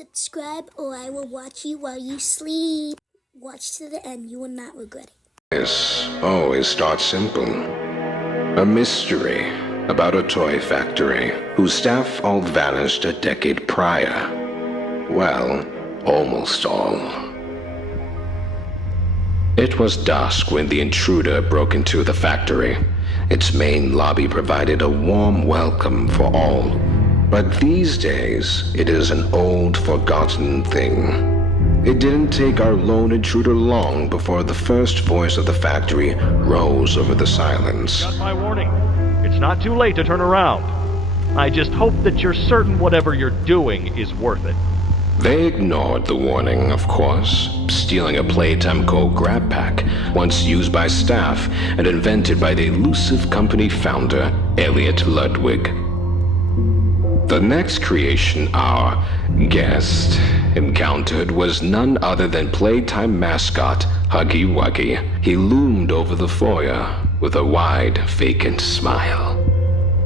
Subscribe or I will watch you while you sleep. Watch to the end, you will not regret it. This always starts simple. A mystery about a toy factory whose staff all vanished a decade prior. Well, almost all. It was dusk when the intruder broke into the factory. Its main lobby provided a warm welcome for all. But these days, it is an old, forgotten thing. It didn't take our lone intruder long before the first voice of the factory rose over the silence. Got my warning. It's not too late to turn around. I just hope that you're certain whatever you're doing is worth it. They ignored the warning, of course, stealing a Playtime grab pack, once used by staff and invented by the elusive company founder, Elliot Ludwig. The next creation our guest encountered was none other than Playtime mascot Huggy Wuggy. He loomed over the foyer with a wide, vacant smile.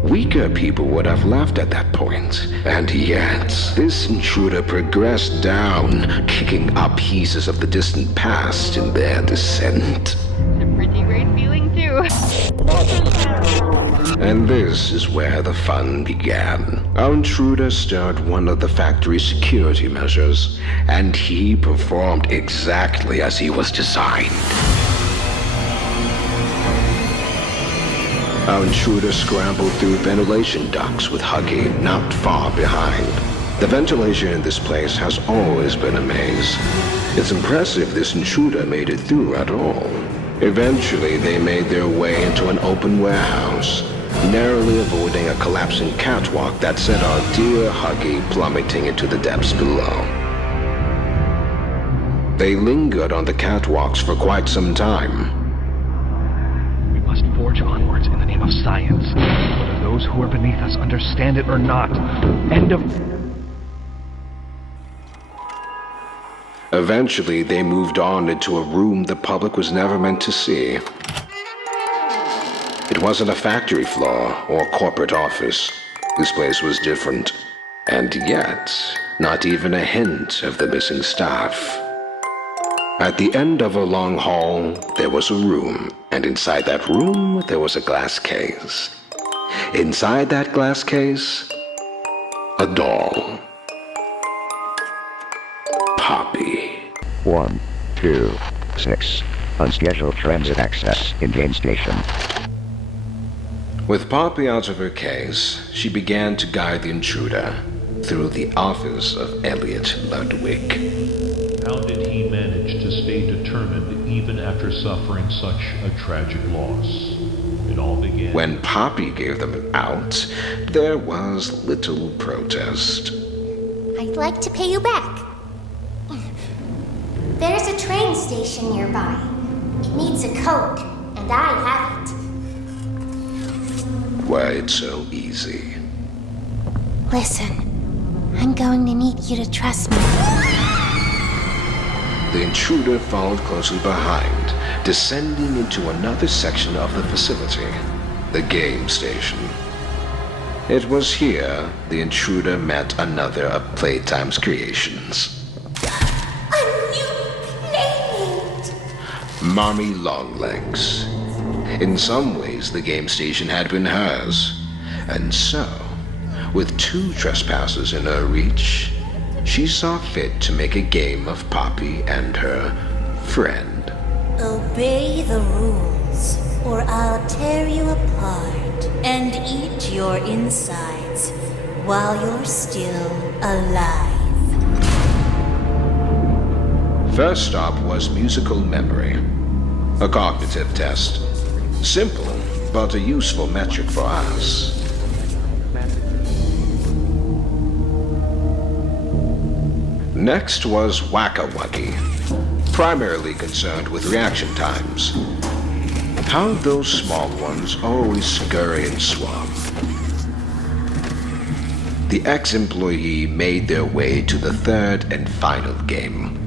Weaker people would have laughed at that point, and yet this intruder progressed down, kicking up pieces of the distant past in their descent. It's a pretty great feeling too. And this is where the fun began. Our intruder stirred one of the factory's security measures, and he performed exactly as he was designed. Our intruder scrambled through ventilation ducts with Huggy not far behind. The ventilation in this place has always been a maze. It's impressive this intruder made it through at all. Eventually, they made their way into an open warehouse, narrowly avoiding a collapsing catwalk that sent our dear Huggy plummeting into the depths below. They lingered on the catwalks for quite some time. We must forge onwards in the name of science, whether those who are beneath us understand it or not. End of... Eventually, they moved on into a room the public was never meant to see. It wasn't a factory floor or corporate office. This place was different. And yet, not even a hint of the missing staff. At the end of a long hall, there was a room, and inside that room, there was a glass case. Inside that glass case, a doll. Poppy. 1, 2, 6. Unscheduled transit access in game station. With Poppy out of her case, she began to guide the intruder through the office of Elliot Ludwig. How did he manage to stay determined even after suffering such a tragic loss? It all began... When Poppy gave them an out, there was little protest. I'd like to pay you back. There's a train station nearby. It needs a code, and I have it. Why, it's so easy. Listen, I'm going to need you to trust me. The intruder followed closely behind, descending into another section of the facility, the game station. It was here the intruder met another of Playtime's creations. Mommy Longlegs. In some ways, the game station had been hers. And so, with 2 trespassers in her reach, she saw fit to make a game of Poppy and her friend. Obey the rules, or I'll tear you apart and eat your insides while you're still alive. First stop was musical memory, a cognitive test. Simple, but a useful metric for us. Next was Whack-a-Wuggy, primarily concerned with reaction times. How those small ones always scurry and swap. The ex-employee made their way to the third and final game,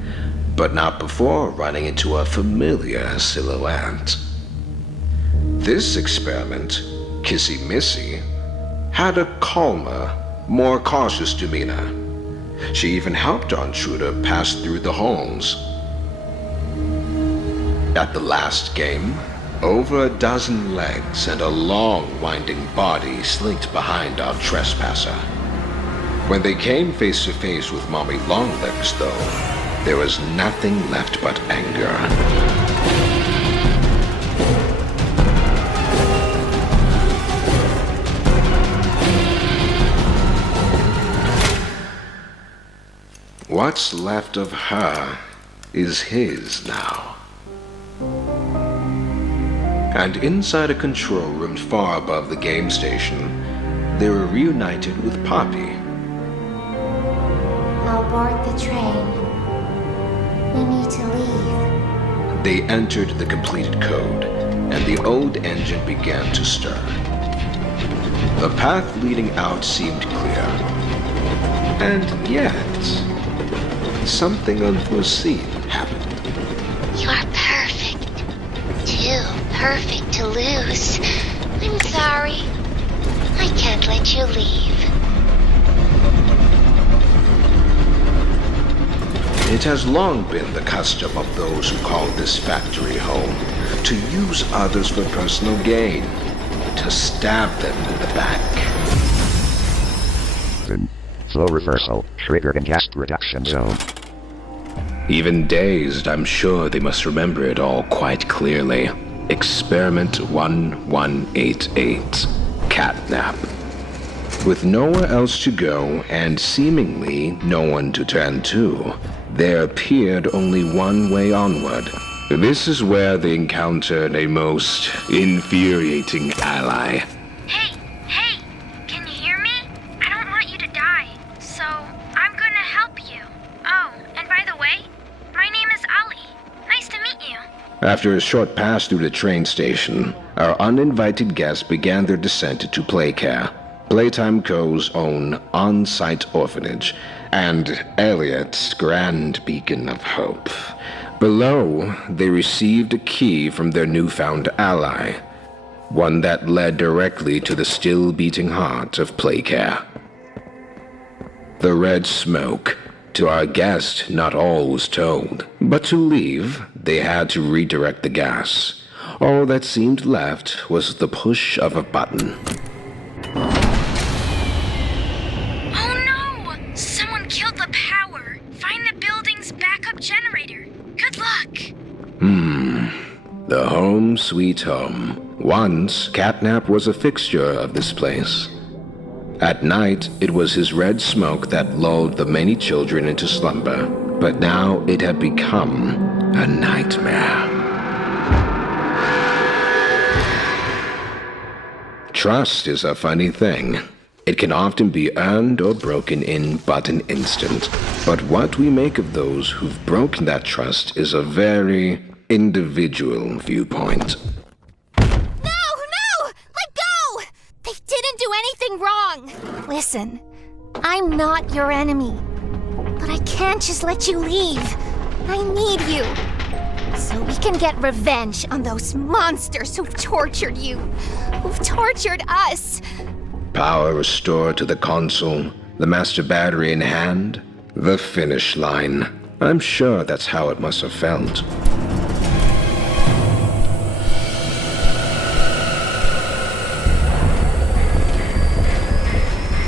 but not before running into a familiar silhouette. This experiment, Kissy Missy, had a calmer, more cautious demeanor. She even helped our intruder pass through the halls. At the last game, over a dozen legs and a long, winding body slinked behind our trespasser. When they came face to face with Mommy Longlegs, though, there was nothing left but anger. What's left of her is his now. And inside a control room far above the game station, they were reunited with Poppy. I'll board the train. We need to leave. They entered the completed code, and the old engine began to stir. The path leading out seemed clear. And yet, something unforeseen happened. You're perfect. Too perfect to lose. I'm sorry. I can't let you leave. It has long been the custom of those who call this factory home to use others for personal gain, to stab them in the back. Then, flow reversal, triggered in gas reduction zone. Even dazed, I'm sure they must remember it all quite clearly. Experiment 1188, catnap. With nowhere else to go and seemingly no one to turn to, there appeared only one way onward. This is where they encountered a most infuriating ally. Hey, can you hear me? I don't want you to die, so I'm gonna help you. Oh, and by the way, my name is Ali. Nice to meet you. After a short pass through the train station, our uninvited guests began their descent to Playcare, Playtime Co.'s own on-site orphanage, and Elliot's grand beacon of hope. Below, they received a key from their newfound ally, one that led directly to the still-beating heart of Playcare. The red smoke. To our guest, not all was told, but to leave, they had to redirect the gas. All that seemed left was the push of a button. Oh no! Someone killed the power. Find the building's backup generator. Good luck. The home sweet home. Once, Catnap was a fixture of this place. At night, it was his red smoke that lulled the many children into slumber, but now it had become a nightmare. Trust is a funny thing. It can often be earned or broken in but an instant. But what we make of those who've broken that trust is a very individual viewpoint. Didn't do anything wrong. Listen, I'm not your enemy, but I can't just let you leave. I need you, so we can get revenge on those monsters who've tortured you, who've tortured us. Power restored to the console, the master battery in hand, the finish line. I'm sure that's how it must have felt.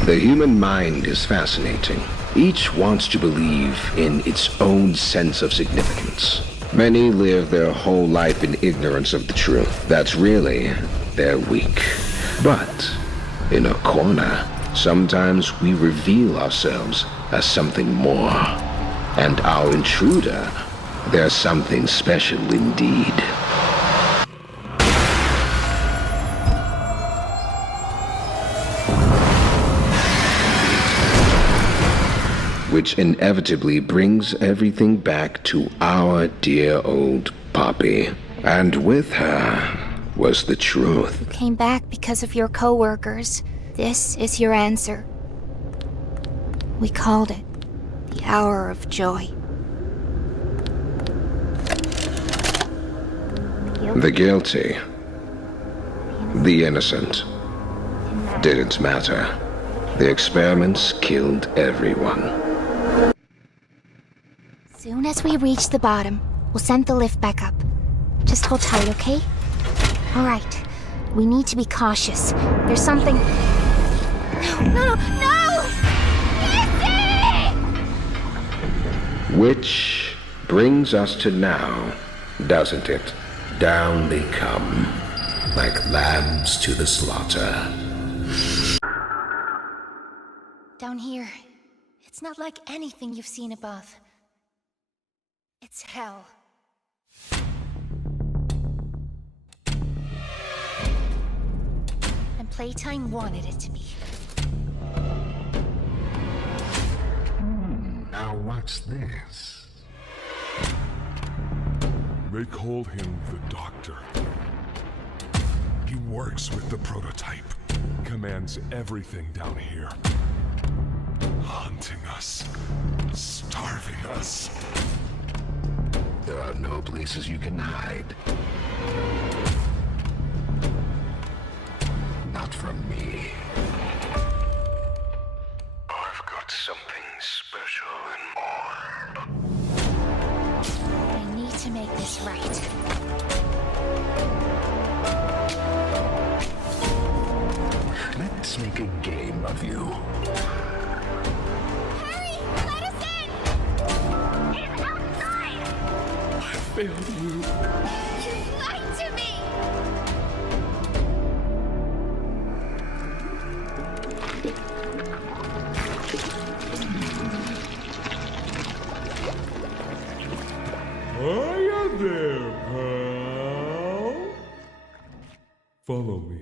The human mind is fascinating. Each wants to believe in its own sense of significance. Many live their whole life in ignorance of the truth. That's really their weak. But in a corner, sometimes we reveal ourselves as something more. And our intruder, they're something special indeed. Which inevitably brings everything back to our dear old Poppy. And with her was the truth. You came back because of your co-workers. This is your answer. We called it the hour of joy. The guilty, the innocent, didn't matter. The experiments killed everyone. Soon as we reach the bottom, we'll send the lift back up. Just hold tight, okay? All right. We need to be cautious. There's something... No! Lizzie! Which brings us to now, doesn't it? Down they come, like lambs to the slaughter. Down here, it's not like anything you've seen above. It's hell. And Playtime wanted it to be. Now what's this? They call him the Doctor. He works with the prototype, commands everything down here. Hunting us, starving us. There are no places you can hide. Not from me. I've got something special and more. I need to make this right. Let's make a game of you. Hurry! Let us in! He's outside! I failed you. You lied to me! Hiya there, pal. Follow me.